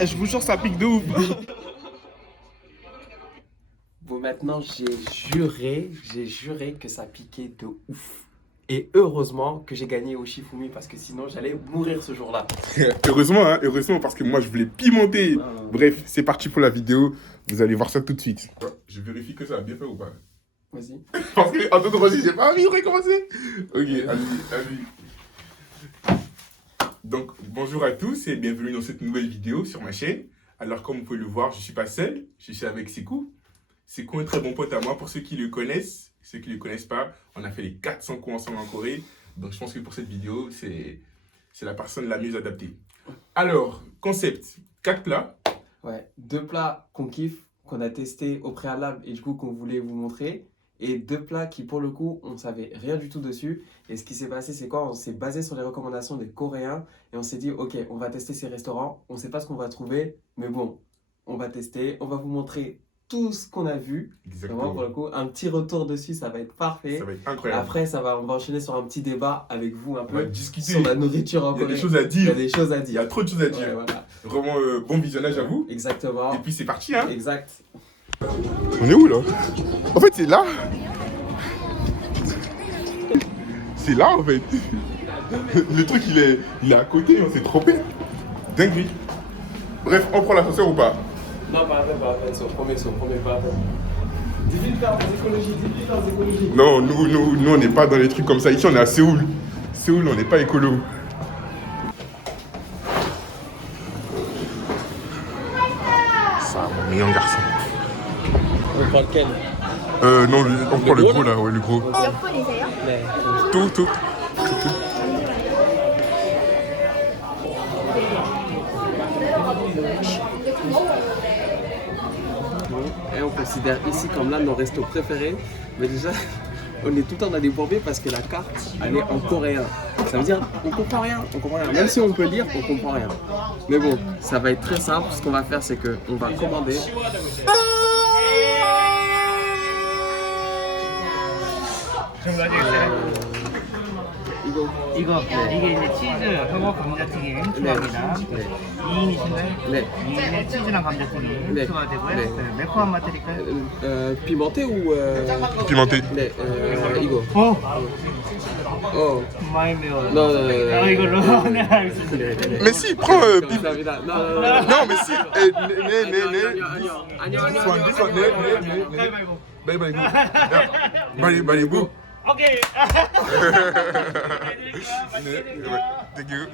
Je vous jure, ça pique de ouf. Bon, maintenant, j'ai juré que ça piquait de ouf. Et heureusement que j'ai gagné au Shifumi parce que sinon j'allais mourir ce jour-là. Heureusement, hein, heureusement, parce que moi je voulais pimenter. Bref, c'est parti pour la vidéo. Vous allez voir ça tout de suite. Je vérifie que ça a bien fait ou pas. Vas-y. Parce que en toute droit, j'ai pas envie de recommencer. Ok, allez. Donc, bonjour à tous et bienvenue dans cette nouvelle vidéo sur ma chaîne. Alors, comme vous pouvez le voir, je ne suis pas seul, je suis avec Sekou. Sekou est un très bon pote à moi pour ceux qui le connaissent. Ceux qui ne le connaissent pas, on a fait les 400 coups ensemble en Corée. Donc, je pense que pour cette vidéo, c'est la personne la mieux adaptée. Alors, concept, 4 plats. Ouais, 2 plats qu'on kiffe, qu'on a testé au préalable et du coup qu'on voulait vous montrer. Et 2 plats qui, pour le coup, on ne savait rien du tout dessus. Et ce qui s'est passé, c'est quoi? On s'est basé sur les recommandations des Coréens et on s'est dit, ok, on va tester ces restaurants. On ne sait pas ce qu'on va trouver, mais bon, on va tester. On va vous montrer tout ce qu'on a vu. Exactement. Vraiment, pour le coup, un petit retour dessus, ça va être parfait. Ça va être incroyable. Après, on va enchaîner sur un petit débat avec vous un peu. On va discuter. Sur la nourriture en Corée. Il y a des choses à dire. Il y a des choses à dire. Il y a trop de choses à dire. Ouais, voilà. Vraiment, bon visionnage à vous. Exactement. Et puis, c'est parti, hein. Exact. On est où, là? En fait, c'est là. C'est là, en fait. Le truc, il est à côté, on s'est trompé. Dinguerie. Bref, on prend l'ascenseur ou pas? Non, pas après, c'est au premier pas. Dis-lui de faire des écologies, Non, nous on n'est pas dans les trucs comme ça. Ici, on est à Séoul. Séoul, on n'est pas écolo. Ça, mon meilleur garçon. On prend lequel? Non, on prend le gros là, ouais, le gros. Mais... Tout. Et on considère ici comme là nos restos préférés. Mais déjà, on est tout le temps dans des bourbiers parce que la carte, elle est en coréen. Ça veut dire on comprend rien. Même si on peut lire, on comprend rien. Mais bon, ça va être très simple. Ce qu'on va faire, c'est qu'on va commander. 이거 이게 이제 치즈 흑어 감자튀김 추가합니다. 2인이신가요? 네. 2인에 치즈랑 감자튀김 네. 추가되고요. 네. 네. 매콤한 맛 드릴까요? Pimenté ou Pimenté. 네, 이거. 많이 매워요. Non. 이걸로 네 알겠습니다. Mais si, prends pip. Non. Non, mais si. 아니요. Bye. 오케이. Thank you.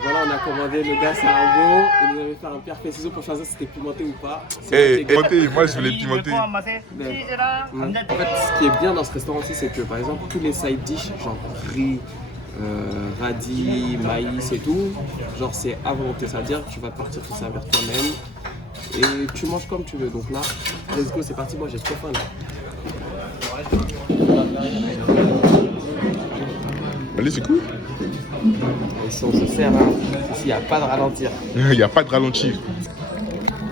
Voilà, on a commandé le gars, c'est un beau. Il nous avait fait un pierre fait ciseaux pour choisir si c'était pimenté ou pas. Pimenté, moi je voulais pimenter. 매콤한 맛에 네. 치즈랑 En 감자튀김. fait, ce qui est bien dans ce restaurant aussi, c'est que par exemple, tous les side dishes, genre riz, radis, maïs et tout, genre c'est à volonté, c'est-à-dire que tu vas partir te servir toi-même et tu manges comme tu veux. Donc là, let's go, c'est parti, moi j'ai trop faim là. Allez, c'est cool. Ici on se sert, hein. Ici il n'y a pas de ralentir. Il n'y a pas de ralentir.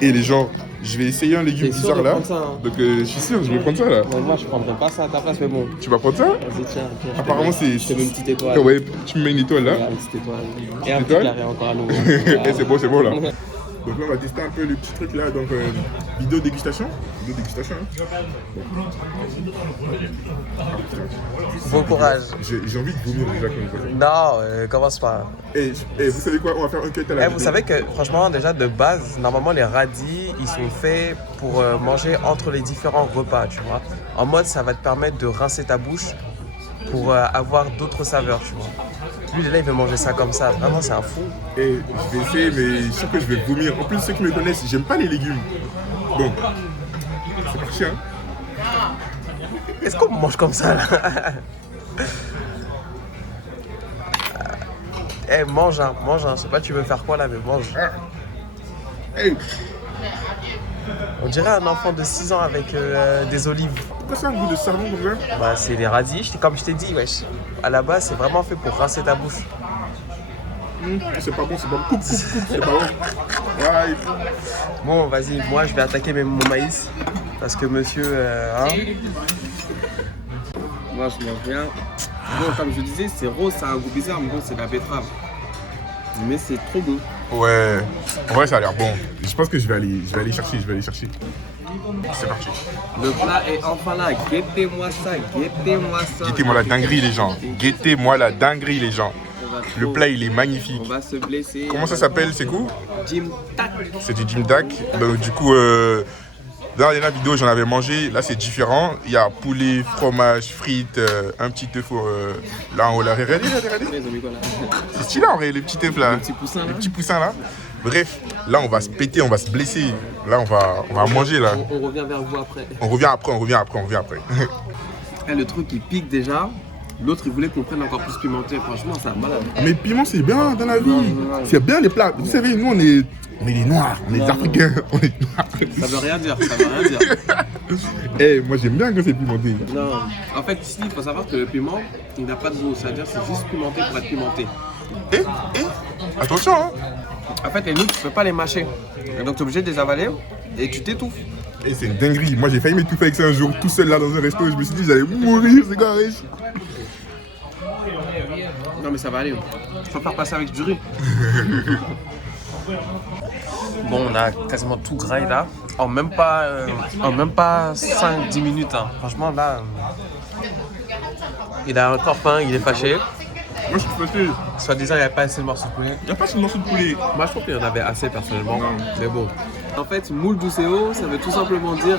Et les gens, je vais essayer un légume T'es sûr bizarre de là. prendre ça, hein? Donc je suis sûr, je vais prendre ça là. Bon, moi je prendrais pas ça à ta place, mais bon. Tu vas prendre ça? Vas-y, tiens. Apparemment c'est... Je te mets une petite étoile. Ouais, tu me mets une étoile là. Voilà, une petite étoile. Et un petit Étoile carré encore à nouveau. Et c'est bon là. Donc là on va tester un peu le petit truc là, donc vidéo dégustation. Hein. Bon courage. J'ai envie de vomir déjà comme ça. Non, commence pas. Et vous savez quoi, on va faire un cut à la vidéo. Vous savez que franchement déjà de base, normalement les radis, ils sont faits pour manger entre les différents repas, tu vois. En mode ça va te permettre de rincer ta bouche pour avoir d'autres saveurs, tu vois. Lui là il veut manger ça comme ça, vraiment c'est un fou. Et je vais essayer, mais je sais que je vais vomir. En plus, ceux qui me connaissent, j'aime pas les légumes. Donc, c'est parti, hein. Est-ce qu'on mange comme ça là? Mange, je sais pas tu veux faire quoi là, mais mange. Hey, On dirait un enfant de 6 ans avec des olives. pourquoi ça a un goût de savon comme ça? Bah c'est les radis, comme je t'ai dit, wesh. À la base c'est vraiment fait pour rincer ta bouche. C'est pas bon, coupe, c'est pas bon. Ouais. Bon vas-y, moi je vais attaquer mon maïs. Parce que monsieur, Moi je mange bien. Bon, comme je disais, c'est rose, ça a un goût bizarre, mais bon, c'est de la betterave. Mais c'est trop bon. Ouais. En vrai, ça a l'air bon. Je pense que je vais aller chercher. C'est parti. Le plat est enfin là. Guettez-moi ça. Guettez-moi la dinguerie, les gens. Guettez-moi la dinguerie, les gens. Le plat, il est magnifique. On va se blesser. Comment ça s'appelle, c'est quoi? Jim Tac. C'est du Jim Dak. Donc, du coup, dans la dernière vidéo, j'en avais mangé. Là, c'est différent. Il y a poulet, fromage, frites, un petit œuf là en haut. Là. Regardez. C'est stylé en vrai, les petits œufs là. Les petits poussins là. Les petits poussins là. Bref, là, on va se péter, on va se blesser. Là, on va manger là. On revient vers vous après. On revient après. Et le truc qui pique déjà. L'autre, il voulait qu'on prenne encore plus pimenté. Franchement, c'est un malade. Mais piment, c'est bien dans la vie. C'est bien les plats. Vous savez, nous, on est des Noirs, on est des Africains, on est Noirs. Ça veut rien dire, Eh, moi, j'aime bien quand c'est pimenté. Non, en fait, ici, il faut savoir que le piment, il n'a pas de goût. C'est-à-dire, c'est juste pimenté pour être pimenté. Attention, hein. En fait, les nouilles, tu peux pas les mâcher. Et donc, tu es obligé de les avaler et tu t'étouffes. Et c'est une dinguerie. Moi, j'ai failli m'étouffer avec ça un jour, tout seul là dans un resto. Et je me suis dit, j'allais mourir, c'est carré. Non, mais ça va aller. Je peux faire passer avec du riz. Bon, on a quasiment tout graillé là. En même pas 5-10 minutes. Hein. Franchement, là, il a encore faim, il est fâché. Moi, je suis fâché. Soit-disant, il n'y a pas assez de morceaux de poulet. Il n'y a pas assez de morceaux de poulet. Moi, je trouve qu'il y en avait assez personnellement. Non. Mais bon. En fait, moule doucéo, ça veut tout simplement dire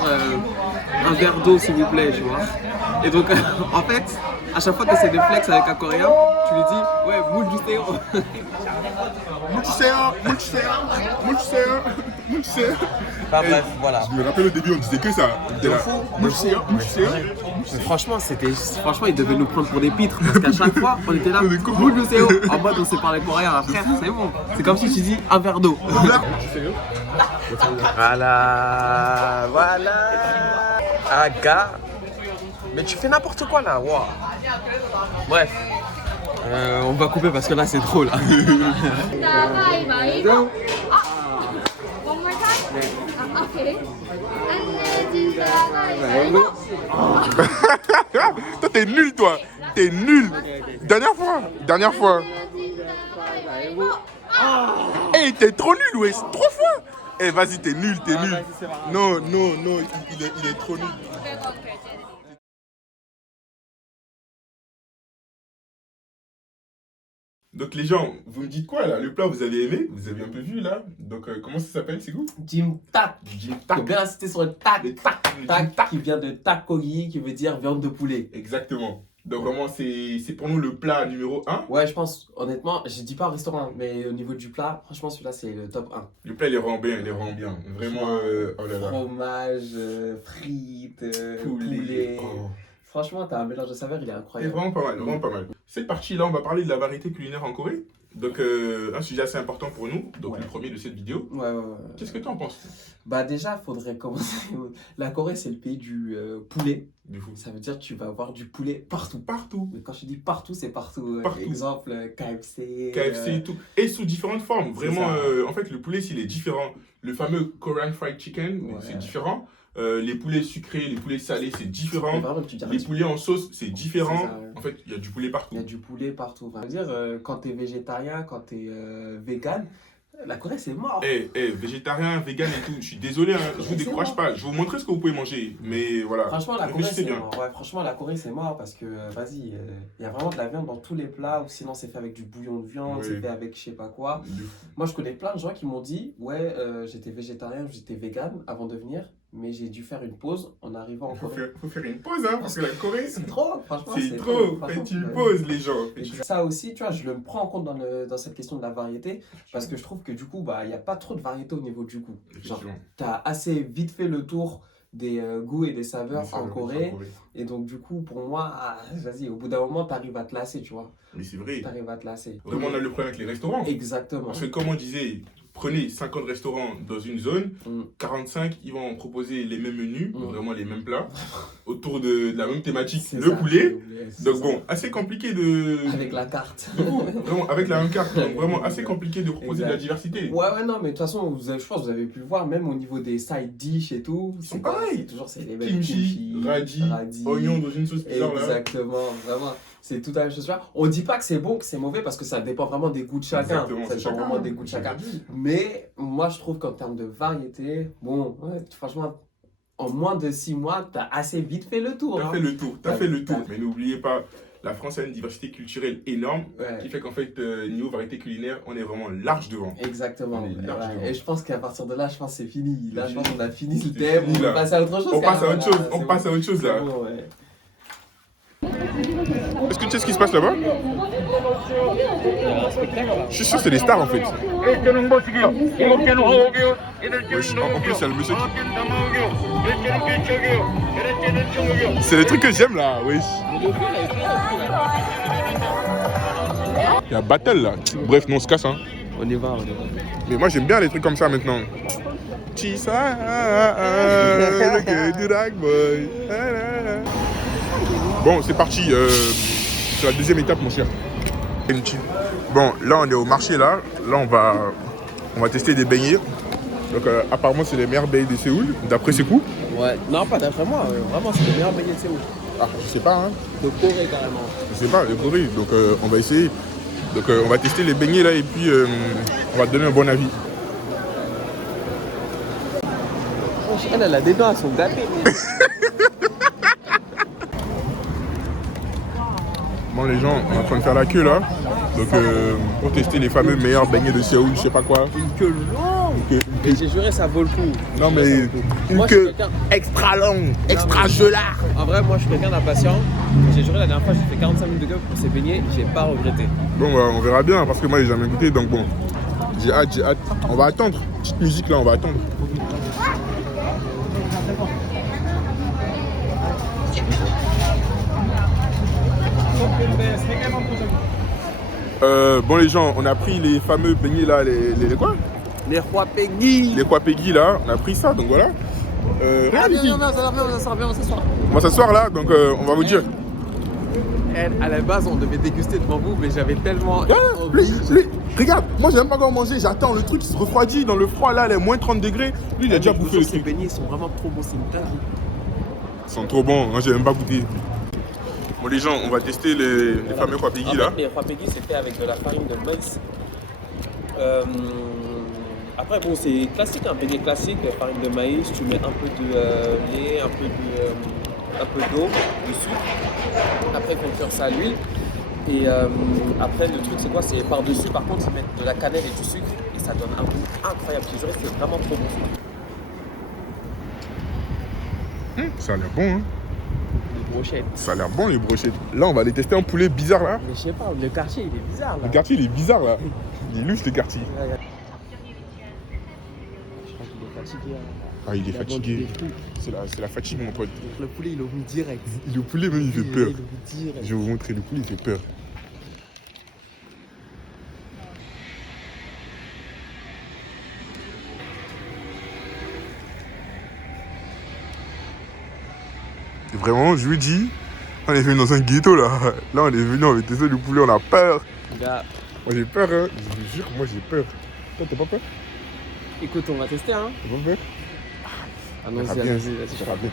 un verre d'eau, s'il vous plaît, tu vois. Et donc, en fait, à chaque fois que tu essaies de flex avec un coréen, tu lui dis, ouais, moule doucéo. Enfin, bref, voilà. Je me rappelle au début, on disait que ça. Franchement, il devait nous prendre pour des pitres parce qu'à chaque fois, on était là, moule doucéo. En mode, on s'est parlé coréen, frère, c'est bon. C'est comme si tu dis un verre d'eau. Voilà. Aga. Mais tu fais n'importe quoi là, wow. Bref. On va couper parce que là, c'est trop là. 가위바위보. One more time? Okay. 안내진다 가위바위보. Toi, t'es nul, toi. T'es nul. Dernière fois. Eh, t'es trop nul, ouais. 3 fois. Eh, vas-y, t'es nul. Non, il est trop nul. Donc les gens, vous me dites quoi là? Le plat vous avez aimé? Vous avez un peu vu là? Donc comment ça s'appelle? C'est où? Jim Tac. Jim Faut Tac. bien insister sur le tac. Le tac. Tac qui vient de takogi, qui veut dire viande de poulet. Exactement. Donc vraiment c'est pour nous le plat numéro 1. Ouais, je pense, honnêtement, je dis pas au restaurant, mais au niveau du plat, franchement, celui-là, c'est le top 1. Le plat il est rend bien. Vraiment, oh là là. Fromage, frites, Poulet. poulet. Oh. Franchement, t'as un mélange de saveurs, il est C'est incroyable. vraiment pas mal. Cette partie-là, on va parler de la variété culinaire en Corée. Donc, un sujet assez important pour nous. Donc, Ouais. le premier de cette vidéo. Ouais. Qu'est-ce que tu en penses? Bah, déjà, faudrait commencer. La Corée, c'est le pays du poulet. Du coup. Ça veut dire que tu vas avoir du poulet partout. Partout. Mais quand je dis partout, c'est partout. Partout. Exemple, KFC. KFC et tout. Et sous différentes formes. Vraiment, ça. en fait, le poulet, s'il est différent. Le fameux Korean Fried Chicken, Ouais. c'est différent. Les poulets sucrés, les poulets salés, c'est différent. Mais vraiment, tu dirais- Les poulets en sauce, c'est différent. C'est ça, ouais. En fait, il y a du poulet partout. Il y a du poulet partout. Enfin, je veux dire, quand t'es végétarien, quand t'es vegan, la Corée, c'est mort. Végétarien, vegan et tout, je suis désolé, hein, je vous décourage pas. Je vais vous montrer ce que vous pouvez manger. Mais voilà. Franchement, la Corée, Réfléchissez c'est bien. mort. Ouais, franchement, la Corée, c'est mort parce que, vas-y, il y a vraiment de la viande dans tous les plats, ou sinon, c'est fait avec du bouillon de viande, Oui. c'est fait avec je sais pas quoi. Moi, je connais plein de gens qui m'ont dit, ouais, j'étais végétarien, j'étais vegan avant de venir, mais j'ai dû faire une pause en arrivant en Corée. Faut faire une pause, hein, parce que la Corée, C'est trop, franchement. c'est trop. franchement, Faites une ouais. pause, les gens. Et ça aussi, tu vois, je le prends en compte dans cette question de la variété, parce que je trouve que du coup, bah, il n'y a pas trop de variété au niveau du goût. Genre, Effectivement. tu as assez vite fait le tour des goûts et des saveurs Ça, en ouais, Corée. en Corée. Et donc, du coup, pour moi, vas-y, au bout d'un moment, tu arrives à te lasser, tu vois. Mais c'est vrai. Tu arrives à te lasser. Vraiment, on a le problème avec les restaurants. Exactement. Parce que comme on disait, prenez 50 restaurants dans une zone, Mm. 45, ils vont proposer les mêmes menus, Mm. vraiment les mêmes plats, autour de la même thématique, C'est le ça, poulet. c'est Donc ça. bon, assez compliqué de... Avec la carte. Vraiment, avec la même carte, donc vraiment assez compliqué de proposer de la Exact. diversité. Ouais, non, mais de toute façon, je pense que vous avez pu le voir, même au niveau des side dish et tout. Ils sont c'est pas- pareils. c'est toujours c'est les mêmes Kimchi, radis, oignons dans une sauce bizarre là. Exactement, vraiment. c'est tout à la même chose. On dit pas que c'est bon, que c'est mauvais, parce que ça dépend vraiment des goûts de chacun. Exactement, Ça c'est dépend vraiment chacun. des goûts de chacun. Mais moi, je trouve qu'en termes de variété, bon, ouais, franchement, en moins de 6 mois, t'as assez vite fait le tour. T'as Hein. fait le tour, t'as Ouais, fait le tour. ouais. Mais n'oubliez pas, la France a une diversité culturelle énorme Ouais. qui fait qu'en fait, niveau variété culinaire, on est vraiment large devant. Exactement. On est large devant. Et je pense qu'à partir de là, je pense que c'est fini. Là, C'est je pense fini. qu'on a fini le C'est thème. fini, On là. va passer à autre chose. On passe à carrément, autre chose, là. on C'est passe à autre chose là. C'est bon, ouais. Est-ce que tu sais ce qui se passe là-bas? Je suis sûr que c'est des stars en fait. Wesh, en plus, il y a le monsieur qui... C'est les trucs que j'aime là, wesh. Il y a battle là. Bref, non, on se casse hein. On y va, Mais moi j'aime bien les trucs comme ça maintenant. Chisa, du rag boy. Bon, c'est parti. C'est la deuxième étape, mon cher. Bon, là on est au marché là. Là on va tester des beignets. Donc apparemment c'est les meilleurs beignets de Séoul, d'après Sekou. Ouais, non, pas d'après moi. Vraiment, c'est le meilleur beignet de Séoul. Ah, je sais pas hein. De Corée, carrément. Je sais pas, le Corée. Donc on va essayer. Donc on va tester les beignets là et puis on va donner un bon avis. Elle a des dents, elles sont gâtées. Bon les gens, on est en train de faire la queue là. Donc pour tester les fameux meilleurs beignets de Séoul, je sais pas quoi. Une queue longue. Et j'ai juré, ça vaut le coup. Non mais une Moi, je suis queue quelqu'un- extra longue, extra gelard. En vrai, moi, je suis quelqu'un d'impatient. J'ai juré la dernière fois, j'ai fait 45 minutes de queue pour ces beignets. J'ai pas regretté. Bon bah, on verra bien parce que moi j'ai jamais goûté donc bon. J'ai hâte, j'ai hâte. On va attendre. Petite musique là, on va attendre. Bon les gens, on a pris les fameux beignets là, les quoi? Les rois Peggy. Les quoi Peggy là, on a pris ça donc voilà. Regarde ici. ça va s'asseoir. On va s'asseoir là donc on va vous dire. À la base, on devait déguster devant vous, mais j'avais tellement Regarde, moi j'ai même pas encore mangé, j'attends le truc qui se refroidit dans le froid là, les moins 30 degrés. Lui il a déjà bouffé le Ces truc. beignets sont vraiment trop bons, c'est une dinguerie. Ils sont trop bons, moi j'ai même pas goûté. Bon les gens, on va tester les fameux quoi Peggy là. Les rois Peggy, c'est fait avec de la farine de maïs. Après, bon, c'est classique, un beignet classique, farine de maïs. Tu mets un peu de lait, un peu d'eau, de sucre. Après, il faut cuire ça à l'huile. Et après, le truc, c'est quoi? C'est par-dessus, par contre, ils mettent de la cannelle et du sucre. Et ça donne un goût incroyable. J'ai juré, c'est vraiment trop bon. Ça a l'air bon hein. Les brochettes. Ça a l'air bon les brochettes. Là on va aller tester un poulet bizarre là. Mais je sais pas, le quartier, il est bizarre, là. Le quartier il est bizarre là. Il est louche le quartier. Je crois qu'il est fatigué. Ah il est Il a vendu fatigué. des trucs. C'est la fatigue mon pote. Donc, le poulet, il est venu direct. Le poulet même il fait peur. Il est venu direct. Je vais vous montrer, le poulet il fait peur. Et vraiment, je lui dis, on est venu dans un ghetto là. Là, on est venu, on va tester le poulet, on a peur. Gars, Moi j'ai peur, hein. Je vous jure, moi j'ai peur. Toi, t'as pas peur? écoute, on va tester, hein. T'as pas peur? Allons-y, Ça va bien, allons-y, vas-y. ça va bien.